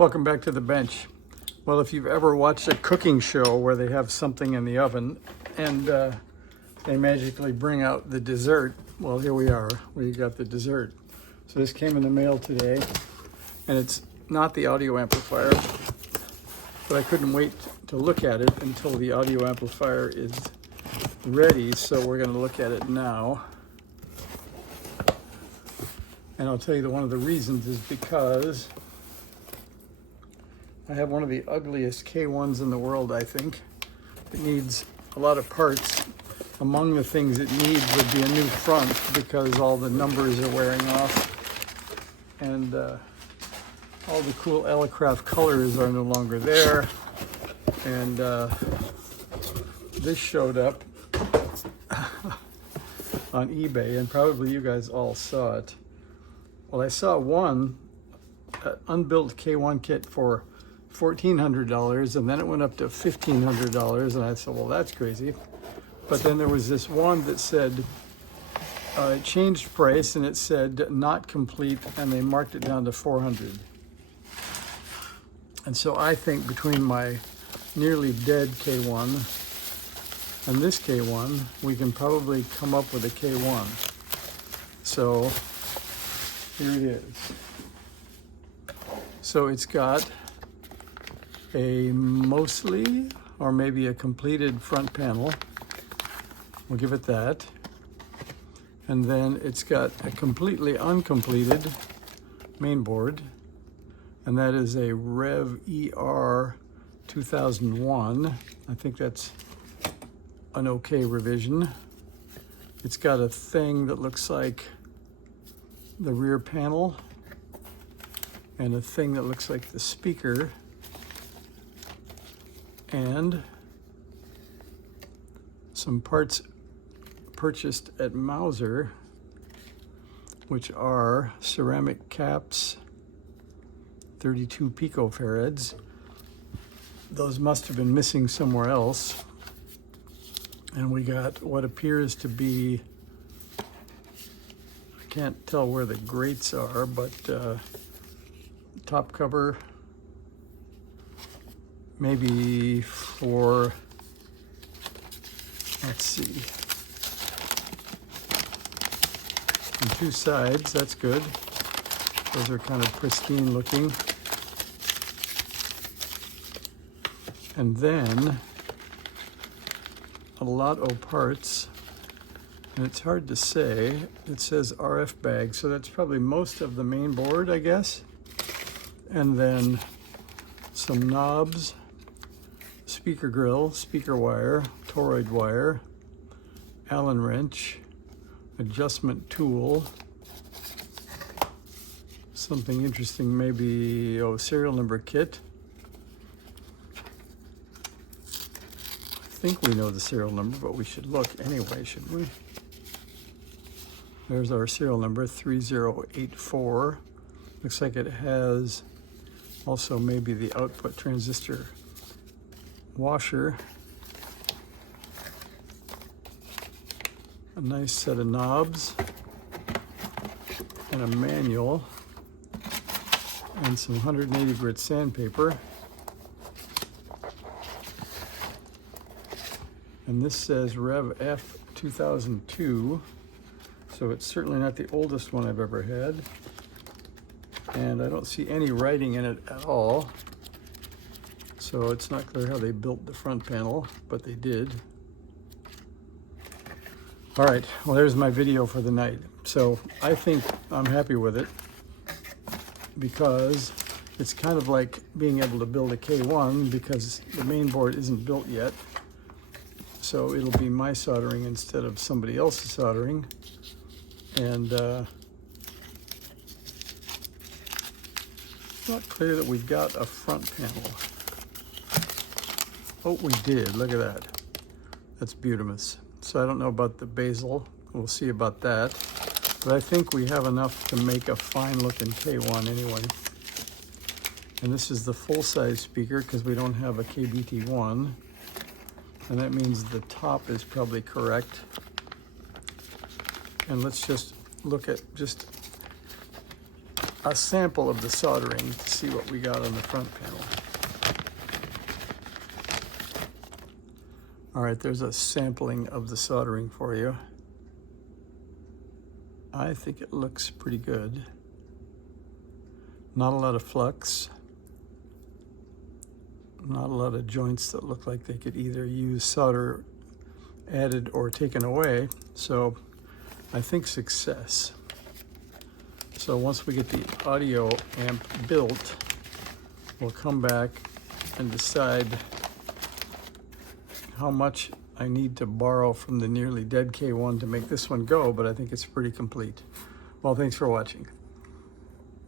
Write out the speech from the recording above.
Welcome back to the bench. Well, if you've ever watched a cooking show where they have something in the oven and they magically bring out the dessert, well, here we are. We got the dessert. So this came in the mail today, and it's not the audio amplifier, but I couldn't wait to look at it until the audio amplifier is ready, so we're going to look at it now. And I'll tell you that one of the reasons is because I have one of the ugliest K1s in the world, I think. It needs a lot of parts. Among the things it needs would be a new front because all the numbers are wearing off. And all the cool Elecraft colors are no longer there. And this showed up on eBay, and probably you guys all saw it. Well, I saw one unbuilt K1 kit for $1,400, and then it went up to $1,500, and I said, well, that's crazy. But then there was this one that said, it changed price, and it said not complete, and they marked it down to $400. And so I think between my nearly dead K1 and this K1, we can probably come up with a K1. So here it is. So it's got a mostly, or maybe a completed front panel. We'll give it that. And then it's got a completely uncompleted mainboard, and that is a Rev ER 2001. I think that's an okay revision. It's got a thing that looks like the rear panel and a thing that looks like the speaker, and some parts purchased at Mauser, which are ceramic caps, 32 picofarads. Those must have been missing somewhere else. And we got what appears to be, I can't tell where the grates are, but top cover, maybe for, let's see, on two sides, that's good. Those are kind of pristine looking. And then a lot of parts, and it's hard to say. It says RF bag, so that's probably most of the main board, I guess. And then some knobs, speaker grill, speaker wire, toroid wire, Allen wrench, adjustment tool, something interesting, maybe, serial number kit. I think we know the serial number, but we should look anyway, shouldn't we? There's our serial number, 3084. Looks like it has also maybe the output transistor washer. A nice set of knobs and a manual and some 180 grit sandpaper. And this says Rev F 2002, so it's certainly not the oldest one I've ever had. And I don't see any writing in it at all. So it's not clear how they built the front panel, but they did. All right, well, there's my video for the night. So I think I'm happy with it because it's kind of like being able to build a K1 because the main board isn't built yet. So it'll be my soldering instead of somebody else's soldering. And it's not clear that we got a front panel. Oh, we did, look at that. That's beautimous. So I don't know about the bezel, we'll see about that. But I think we have enough to make a fine looking K1 anyway. And this is the full-size speaker because we don't have a KBT1. And that means the top is probably correct. And let's just look at just a sample of the soldering to see what we got on the front panel. All right, there's a sampling of the soldering for you. I think it looks pretty good. Not a lot of flux. Not a lot of joints that look like they could either use solder added or taken away. So I think success. So once we get the audio amp built, we'll come back and decide how much I need to borrow from the nearly dead K1 to make this one go, but I think it's pretty complete. Well, thanks for watching.